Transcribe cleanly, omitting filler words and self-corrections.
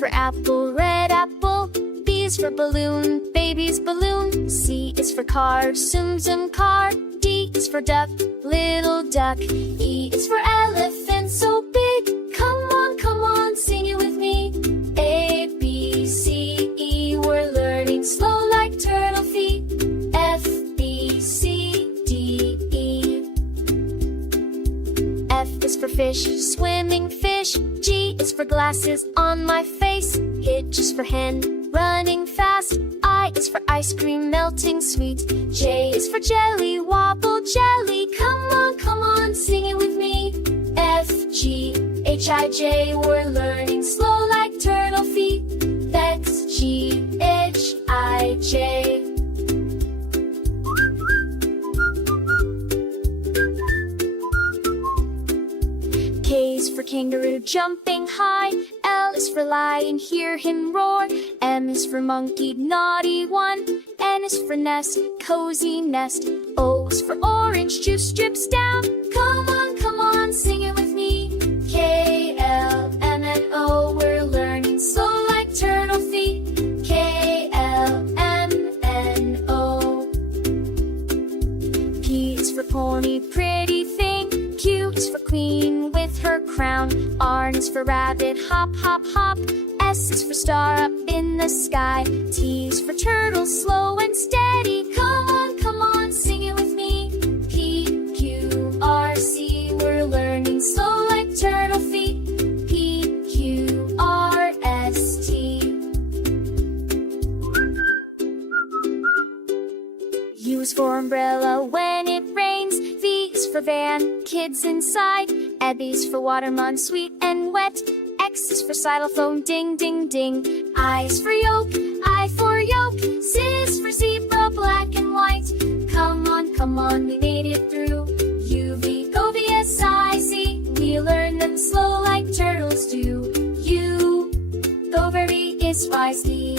for apple, red apple. B is for balloon, baby's balloon. C is for car, zoom zoom car. D is for duck, little duck. E is for elephant, so big. Come on, sing it with me. A, B, C, E, we're learning slow like turtle feet. F, B, C, D, E. F is for fish, swimming fish. G is for glasses on my face. H is for hen, running fast. I is for ice cream, melting sweet. J is for jelly, wobble jelly. Come on, sing it with me. F, G, H, I, J, we're learning slow like turtle feet. X, G, H, I, J. K is for kangaroo, jumping high. L is for lion, hear him roar. M is for monkey, naughty one. N is for nest, cozy nest. O is for orange, juice drips down. Come on, sing it with me. K, L, M, N, O, we're learning slow like turtle feet. K, L, M, N, O. P is for pony, pretty thing. Q is for queen with her crown. R is for rabbit, hop, hop, hop. S is for star up in the sky. T is for turtle, slow and steady. Come on, sing it with me. P, Q, R, C, we're learning slow like turtle feet. P, Q, R, S, T. U is for umbrella when it rains. V is for van, kids inside. Ebby is for watermelon, sweet and wet. X is for xylophone, ding, ding, ding. I is for yolk, I for yolk. Z is for zebra, black and white. Come on, we made it through. U, V, go, V, S, I, Z. We learn them slow like turtles do. U, go, very is wisely.